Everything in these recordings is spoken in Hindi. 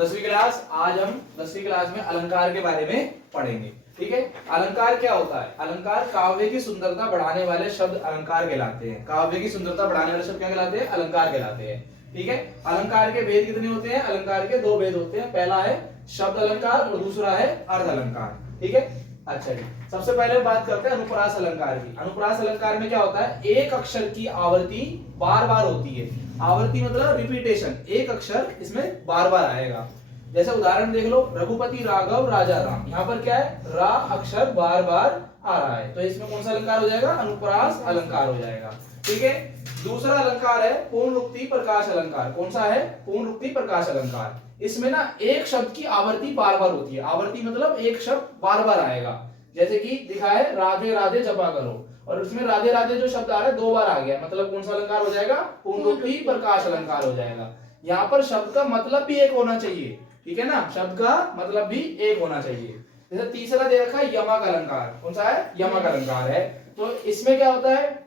10वीं क्लास, आज हम 10वीं क्लास में अलंकार के बारे में पढ़ेंगे। ठीक है, अलंकार क्या होता है? अलंकार काव्य की सुंदरता बढ़ाने वाले शब्द अलंकार कहलाते हैं। काव्य की सुंदरता बढ़ाने वाले शब्द क्या कहलाते हैं? अलंकार कहलाते हैं। ठीक है, अलंकार के भेद कितने होते हैं? अलंकार के दो भेद होते हैं, पहला है शब्द अलंकार और दूसरा है अर्थ अलंकार। ठीक है, अच्छा जी, सबसे पहले बात करते हैं अनुप्रास अलंकार की। अनुप्रास अलंकार में क्या होता है? एक अक्षर की आवृत्ति बार बार होती है। आवृत्ति मतलब रिपीटेशन, एक अक्षर इसमें बार बार आएगा। जैसे उदाहरण देख लो, रघुपति राघव राजा राम, यहाँ पर क्या है? रा अक्षर बार बार आ रहा है, तो इसमें कौन सा अलंकार हो जाएगा? अनुप्रास अलंकार हो जाएगा। ठीक है, दूसरा अलंकार है पूर्णोक्ति प्रकाश अलंकार। कौन सा है? पूर्णोक्ति प्रकाश अलंकार। इसमें ना एक शब्द की आवृत्ति बार बार होती है। आवृत्ति मतलब एक शब्द बार बार आएगा। जैसे कि लिखा है राधे राधे जपा करो, और उसमें राधे राधे जो शब्द आ रहा है दो बार आ गया, मतलब कौन सा अलंकार हो जाएगा? पूर्णोक्ति प्रकाश अलंकार हो जाएगा। यहाँ पर शब्द का मतलब भी एक होना चाहिए। ठीक है ना, शब्द का मतलब भी एक होना चाहिए। जैसे तीसरा दे रखा है यमक अलंकार। कौन सा है? यमक अलंकार है। तो इसमें क्या होता है?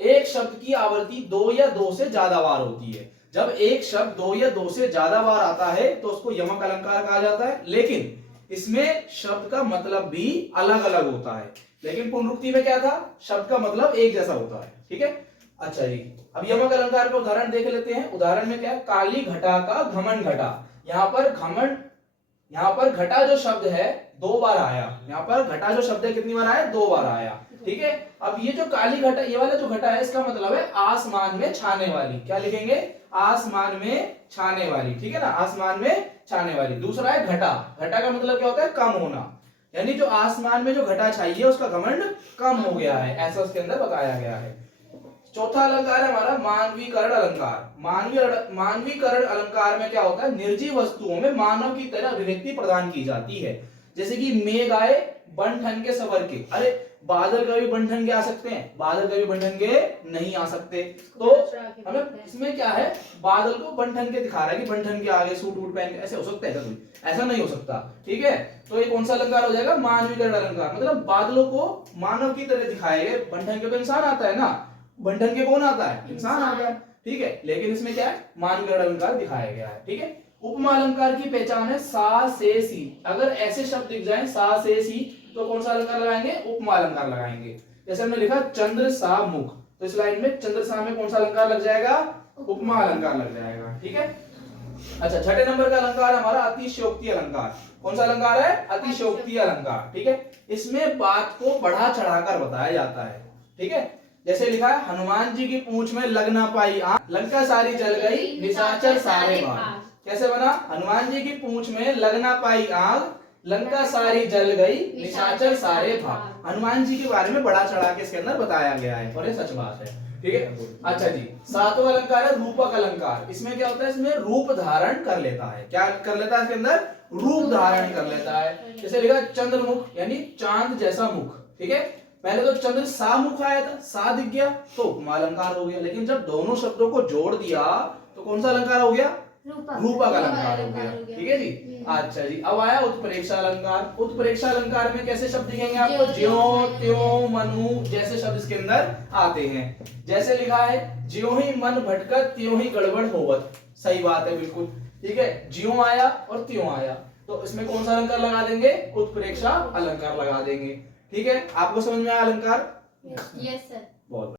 एक शब्द की आवृत्ति दो या दो से ज्यादा बार होती है। जब एक शब्द दो या दो से ज्यादा बार आता है तो उसको यमक अलंकार कहा जाता है, लेकिन इसमें शब्द का मतलब भी अलग अलग होता है। लेकिन पुनरुक्ति में क्या था? शब्द का मतलब एक जैसा होता है। ठीक है, अच्छा जी, अब यमक अलंकार का उदाहरण देख लेते हैं। उदाहरण में क्या है? काली घटा का घमंड घटा। यहाँ पर घमंड, यहाँ पर घटा जो शब्द है दो बार आया। यहाँ पर घटा जो शब्द है कितनी बार आया? दो बार आया। ठीक है, अब ये जो काली घटा, ये वाला जो घटा है, इसका मतलब है आसमान में छाने वाली। क्या लिखेंगे? आसमान में छाने वाली। ठीक है ना, आसमान में छाने वाली। दूसरा है घटा। घटा का मतलब क्या होता है? कम होना, यानी जो आसमान में जो घटा छाई है उसका घमंड कम हो गया है, ऐसा उसके अंदर बताया गया है। चौथा अलंकार है हमारा मानवीकरण अलंकार। मानवीकरण अलंकार में क्या होता है? निर्जीव वस्तुओं में मानव की तरह अभिव्यक्ति प्रदान की जाती है। जैसे कि मेघ आए बन ठन के सवर के। अरे बादल कभी बन ठन के आ सकते हैं? बादल कभी बन ठन के नहीं आ सकते। तो हमें इसमें क्या है? बादल को बन ठन के दिखा रहा है कि बन ठन के आगे सूट वूट पहन के। ऐसे हो सकता है क्या? कोई ऐसा नहीं हो सकता। ठीक है, तो ये कौन सा अलंकार हो जाएगा? मानवीकरण अलंकार। मतलब बादलों को मानव की तरह दिखाए गए। बन ठन के तो इंसान आता है ना, बन ठन के कौन आता है? इंसान आता है। ठीक है, लेकिन इसमें क्या है? मानवीकरण अलंकार दिखाया गया है। ठीक है, उपमा अलंकार की पहचान है सा से सी। अगर ऐसे शब्द दिख जाएं सा से सी तो कौन सा अलंकार लगाएंगे? उपमा अलंकार लगाएंगे। जैसे हमने लिखा चंद्र सा मुख, तो इस लाइन में चंद्र सा में कौन सा अलंकार लग जाएगा? उपमा अलंकार लग जाएगा। ठीक है, अच्छा, छठे नंबर का अलंकार हमारा अतिशयोक्ति अलंकार। कौन सा अलंकार है? अतिशयोक्ति अलंकार। ठीक है, इसमें बात को बढ़ा चढ़ाकर बताया जाता है। ठीक है, जैसे लिखा है हनुमान जी की पूंछ में लग ना पाई आग, लंका सारी जल गई निशाचर सारे भाग। कैसे बना? हनुमान जी की पूंछ में लग ना पाई आग, लंका सारी जल गई निशाचर सारे भाग। हनुमान जी के बारे में बड़ा चढ़ा के इसके अंदर बताया गया है, और ये सच बात है। ठीक है, अच्छा जी, सातवां अलंकार है रूपक अलंकार। इसमें क्या होता है? इसमें रूप धारण कर लेता है। क्या कर लेता है? इसके अंदर रूप धारण कर लेता है। जैसे लिखा चंद्रमुख, यानी चांद जैसा मुख। ठीक है, पहले तो चंद्र सा मुख आया था, सा दिख गया तो उपमा अलंकार हो गया, लेकिन जब दोनों शब्दों को जोड़ दिया तो कौन सा अलंकार हो गया? रूपक अलंकार हो गया। ठीक है जी, अच्छा जी, अब आया उत्प्रेक्षा अलंकार। उत्प्रेक्षा अलंकार में कैसे शब्द दिखेंगे आपको? ज्यों त्यों मनु जैसे शब्द इसके अंदर आते हैं। जैसे लिखा है ज्यों ही मन भटकत त्यों ही गड़बड़ होवत। सही बात है, बिल्कुल। ठीक है, ज्यों आया और त्यों आया, तो इसमें कौन सा अलंकार लगा देंगे? उत्प्रेक्षा अलंकार लगा देंगे। ठीक है, आपको समझ में आया अलंकार? Yes sir. बहुत